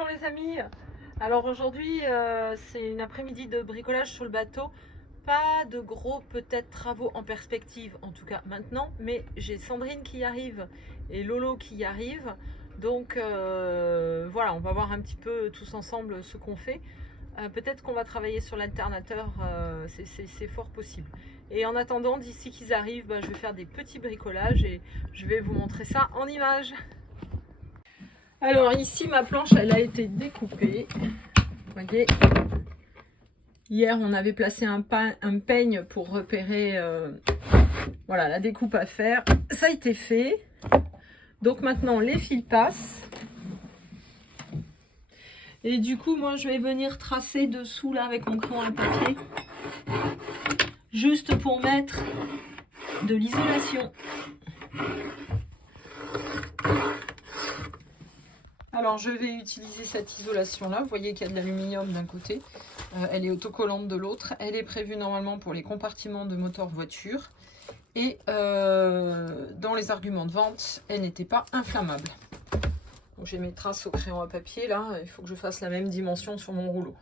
Bonjour les amis. Alors aujourd'hui c'est une après-midi de bricolage sur le bateau. Pas de gros peut-être travaux en perspective, en tout cas maintenant, mais j'ai Sandrine qui arrive et Lolo qui arrive. Donc voilà, on va voir un petit peu tous ensemble ce qu'on fait. Peut-être qu'on va travailler sur l'alternateur, c'est fort possible. Et en attendant, d'ici qu'ils arrivent, je vais faire des petits bricolages et je vais vous montrer ça en images. Alors ici ma planche elle a été découpée, vous voyez, hier on avait placé un peigne pour repérer voilà, la découpe à faire, ça a été fait, donc maintenant les fils passent et du coup moi je vais venir tracer dessous là avec mon crayon à papier, juste pour mettre de l'isolation. Alors je vais utiliser cette isolation là, vous voyez qu'il y a de l'aluminium d'un côté, elle est autocollante de l'autre, elle est prévue normalement pour les compartiments de moteur voiture et dans les arguments de vente, elle n'était pas inflammable. Donc j'ai mes traces au crayon à papier là, il faut que je fasse la même dimension sur mon rouleau.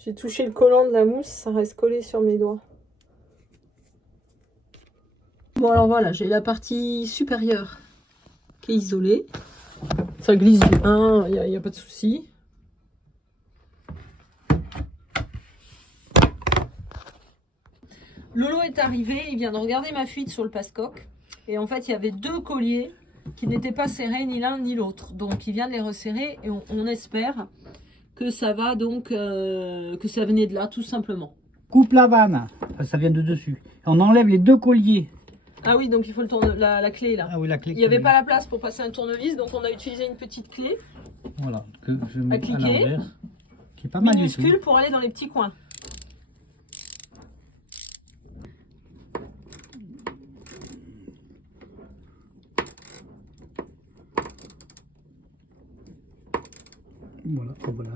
J'ai touché le collant de la mousse, ça reste collé sur mes doigts. Bon alors voilà, j'ai la partie supérieure qui est isolée. Ça glisse bien, il n'y a pas de souci. Lolo est arrivé, il vient de regarder ma fuite sur le passe-coque. Et en fait, il y avait deux colliers qui n'étaient pas serrés ni l'un ni l'autre. Donc il vient de les resserrer et on espère que ça va donc, que ça venait de là, tout simplement. Coupe la vanne, ça vient de dessus. On enlève les deux colliers. Ah oui, donc il faut la clé là. Ah oui, la clé. Il n'y avait pas la place pour passer un tournevis, donc on a utilisé une petite clé. Voilà, que je mets à cliquer, l'envers, qui est pas mal du tout. Minuscule pour aller dans les petits coins. Voilà, voilà.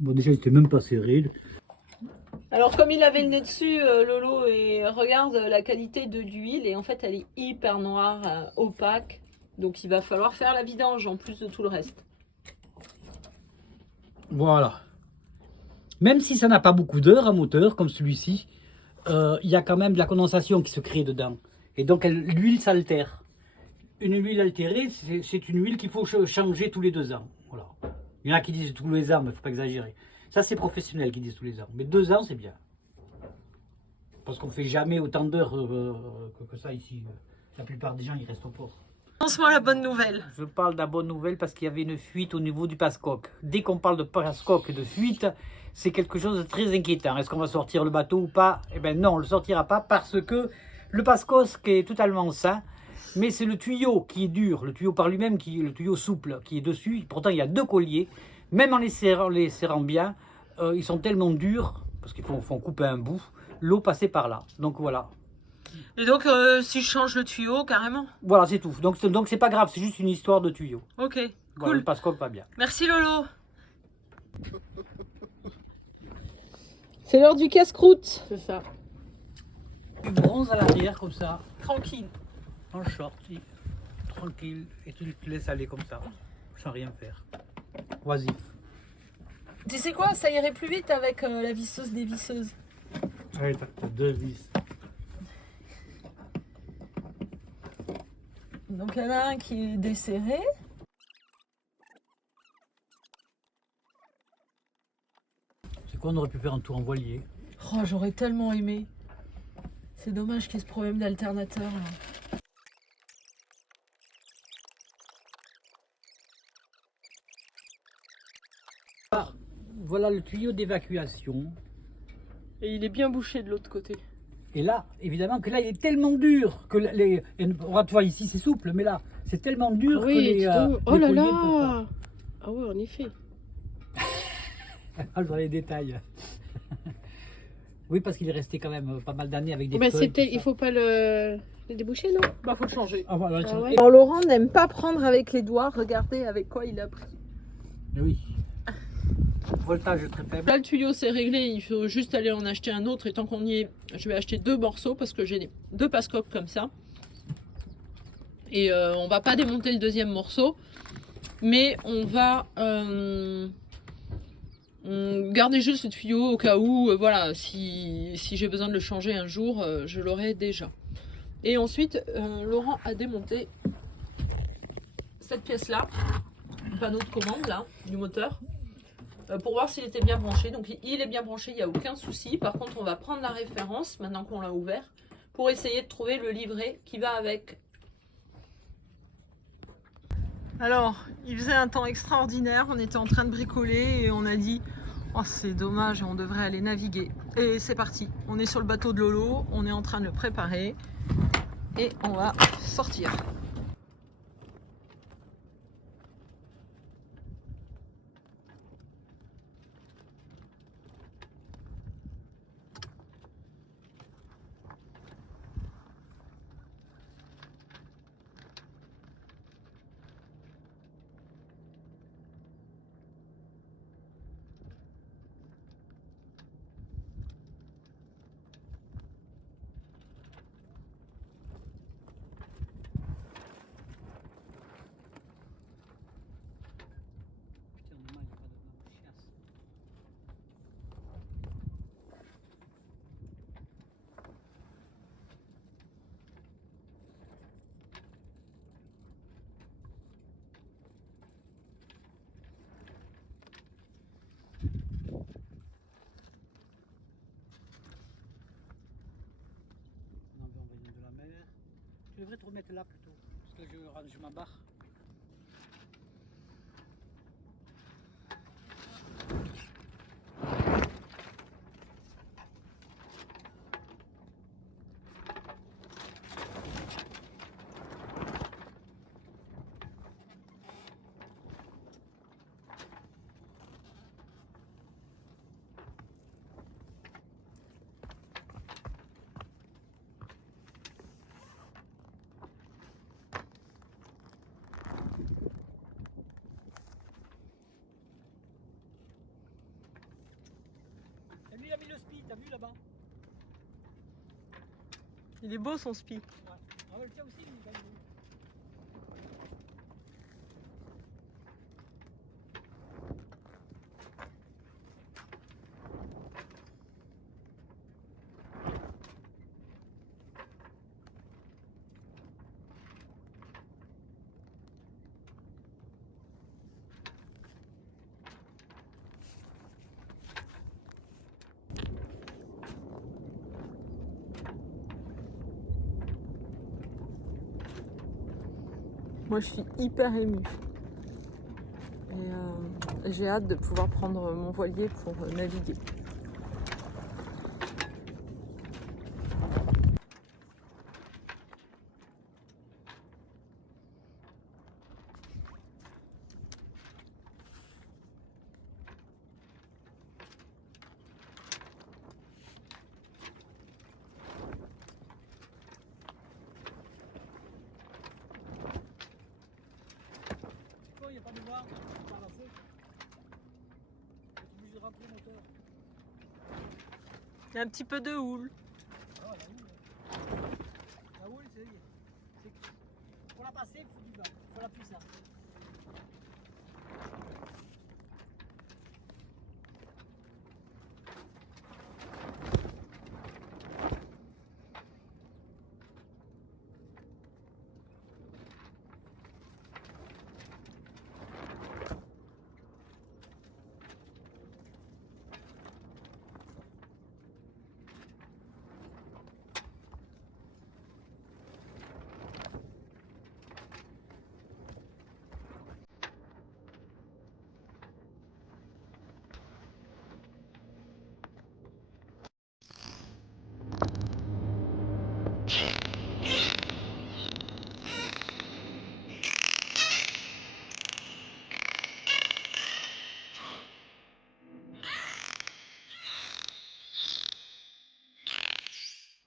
Bon, déjà, il n'était même pas serré. Alors comme il avait le nez dessus, Lolo, et regarde la qualité de l'huile, et en fait elle est hyper noire, opaque. Donc il va falloir faire la vidange en plus de tout le reste. Voilà. Même si ça n'a pas beaucoup d'heures à moteur, comme celui-ci, il y a quand même de la condensation qui se crée dedans. Et donc l'huile s'altère. Une huile altérée, c'est une huile qu'il faut changer tous les 2 ans. Voilà. Il y en a qui disent tous les ans, mais il ne faut pas exagérer. Ça, c'est professionnel qui disent tous les ans. Mais 2 ans, c'est bien. Parce qu'on ne fait jamais autant d'heures que ça ici. La plupart des gens, ils restent au port. Lance-moi la bonne nouvelle. Je parle de la bonne nouvelle parce qu'il y avait une fuite au niveau du passe-coque. Dès qu'on parle de passe-coque et de fuite, c'est quelque chose de très inquiétant. Est-ce qu'on va sortir le bateau ou pas? Eh bien non, on ne le sortira pas parce que le passe-coque est totalement sain. Mais c'est le tuyau qui est dur, le tuyau par lui-même, le tuyau souple qui est dessus. Pourtant, il y a 2 colliers. Même en les serrant bien, ils sont tellement durs, parce qu'il faut couper un bout, l'eau passait par là. Donc voilà. Et donc si je change le tuyau, carrément? Voilà, c'est tout. Donc c'est pas grave, c'est juste une histoire de tuyau. Ok, voilà, cool. Le passe-coque va bien. Merci Lolo. C'est l'heure du casse-croûte. C'est ça. Tu bronzes à l'arrière comme ça. Tranquille. En short, tranquille, et tu te laisses aller comme ça, sans rien faire. Oisif. Tu sais quoi, ça irait plus vite avec la visseuse dévisseuse. Ouais, t'as 2 vis. Donc il y en a un qui est desserré. C'est quoi, on aurait pu faire un tour en voilier. Oh, j'aurais tellement aimé. C'est dommage qu'il y ait ce problème d'alternateur. Voilà le tuyau d'évacuation. Et il est bien bouché de l'autre côté. Et là, évidemment que là, il est tellement dur que tu vois, ici c'est souple, mais là, c'est tellement dur que les oh là colliers là. Ah ouais, en effet. ah, je vois les détails. Oui, parce qu'il est resté quand même pas mal d'années avec des Mais feuilles. c'était, tout il ça. faut pas le déboucher, non? Bah faut le changer. Ah, voilà, Ah ouais. Alors Laurent n'aime pas prendre avec les doigts, regardez avec quoi il a pris. Oui. Voltage très faible. Là le tuyau c'est réglé, il faut juste aller en acheter un autre et tant qu'on y est, je vais acheter 2 morceaux parce que j'ai 2 passe-coques comme ça. Et on va pas démonter le deuxième morceau, mais on va garder juste le tuyau au cas où, voilà, si j'ai besoin de le changer un jour, je l'aurai déjà. Et ensuite, Laurent a démonté cette pièce-là, le panneau de commande là, du moteur, pour voir s'il était bien branché. Donc il est bien branché, il n'y a aucun souci. Par contre, on va prendre la référence, maintenant qu'on l'a ouvert, pour essayer de trouver le livret qui va avec. Alors, il faisait un temps extraordinaire, on était en train de bricoler et on a dit oh c'est dommage, on devrait aller naviguer. Et c'est parti, on est sur le bateau de Lolo, on est en train de le préparer et on va sortir. Je devrais te remettre là plutôt, parce que je range ma barre. Lui il a mis le spi, t'as vu là-bas? Il est beau son spi. Ouais. Ah ouais, le tien aussi, il est beau. Moi je suis hyper émue. Et j'ai hâte de pouvoir prendre mon voilier pour naviguer. Il n'y a pas de noir, par la feu. Tu es obligé de remplir le moteur. Il y a un petit peu de houle. Ah, la houle, c'est pour la passer, il faut du vent, il faut la puissance.